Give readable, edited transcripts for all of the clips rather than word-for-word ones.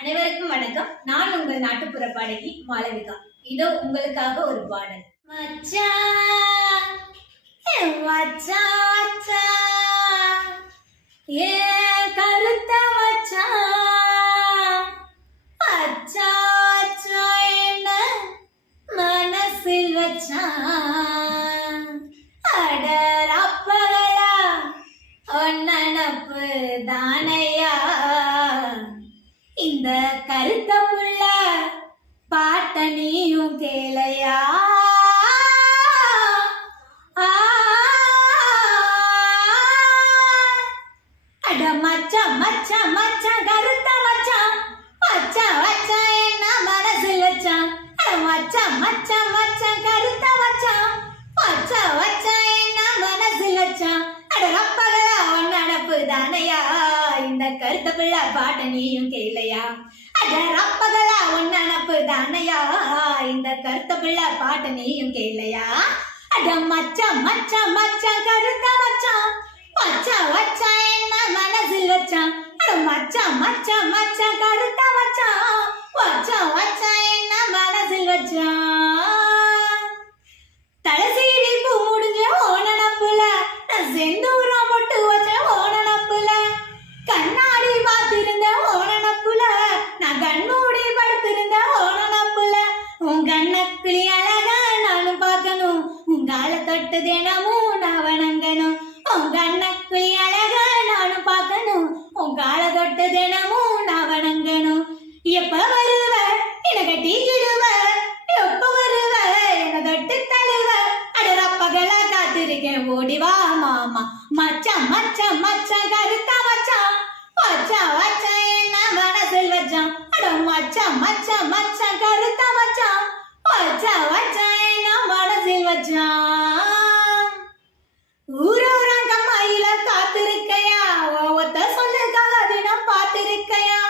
அனைவருக்கும் வணக்கம். நான் உங்கள் நாட்டுப்புற பாடகி மாளவிகா. இதோ உங்களுக்காக ஒரு பாடல். மச்சான் மச்சான் மச்சான் ஏ கருத்த மச்சான் மச்சான் என்ன மனசில் வச்சான் அடரப்பகலா ஒன்னப்பு தானையா இந்த கருத்த புள்ள பாட்ட நீயும் கேளையா அட மச்சான் மச்சான் மச்சான் கருத்த மச்சான் மச்சான் மச்சான் என்ன மனசில் வச்சான் மச்சான் மச்சான் மச்சான் கருத்த மச்சான் மச்சான் மச்சான் என்ன மனசில் வச்சான் அட ரப்பகலா ஒன்னப்பு தானையா இந்த கருத்த புள்ள பாட்ட நீயும் கேளையா அட ரப்பகலா ஒன்னப்பு தானையா இந்த கருத்த புள்ள பாட்ட நீயும் கேளையா அட மச்சான் மச்சான் மச்சான் கருத்த மச்சான் மச்சான் மச்சான் என்ன மனசில் வச்சான் அட மச்சான் மச்சான் மச்சான் கருத்த மச்சான் மச்சான் மச்சான் என்ன மனசில் வச்சான் தலசீடி பூ முடிஞ்ச ஓனனப்புல நான் செந்தூரம் போட்டு வச்ச ஓனனப்புல கண்ணாடி பார்த்திருந்த ஓனனப்புல நான் கண்ணூடி படுத்திருந்த ஓனனப்புல உன் கண்ணக்கிளி அழகா நானும் பார்க்கணும் உன் கால தொட்டு தினமும் நான் வணங்கணும் உன் கண்ணக்கிளி அழகா நானும் பார்க்கணும் உன் கால தொட்டு தினமும் நான் வணங்கணும் எப்ப வருவ என கட்டிக்கிடுவ எப்ப வருவ என தொட்டு தழுவ அடரப்பகலா காத்திருக்கேன் ஓடிவா மாமா மச்சான் மச்சான் மச்சான் கருத்தா மச்சான் மச்சான் மச்சான் என்ன மனசில் வச்சான் அட மச்சான் மச்சான் மச்சான் கருத்தா மச்சான் மச்சான் மச்சான் என்ன மனசில் வச்சான் ஊரோரம் கம்மாயில காத்திருக்கையா ஒத்த சொல்லுக்காக தினம் பார்த்திருக்கையா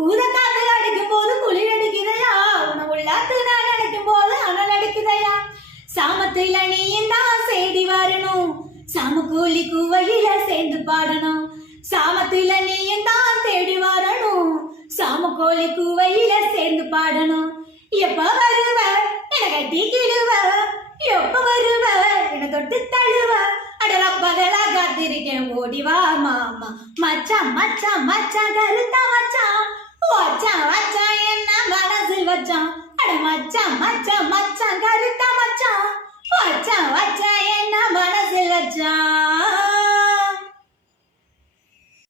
ஊத காத்து அடிக்கும் போது குளிர் அடிக்குதையா உன உள்ளாத்து நான் அடிக்கும் போது அனல் அடிக்குதையா சாமத்தில நீயும் தான் சேடி வரணும் சாம கூலி கூவையில சேர்ந்து பாடணும் சாமத்தில நீயும் தான் தேடி வரணும் சாம கோழி கூவையில சேர்ந்து பாடணும் எப்ப வருவ என கட்டிக்கிடுவ எப்ப வருவ என தொட்டு தழுவ அடரப்பகலா காத்திருக்கேன் ஓடிவா மாமா மச்சான் மச்சான் மச்சான் கருத்தா மச்சான் மச்சான் மச்சான் என்ன மனசில் வச்சான் அட மச்சான் மச்சான் மச்சான் கருத்தா மச்சான் மச்சான் மச்சான் என்ன மனசில் வச்சான்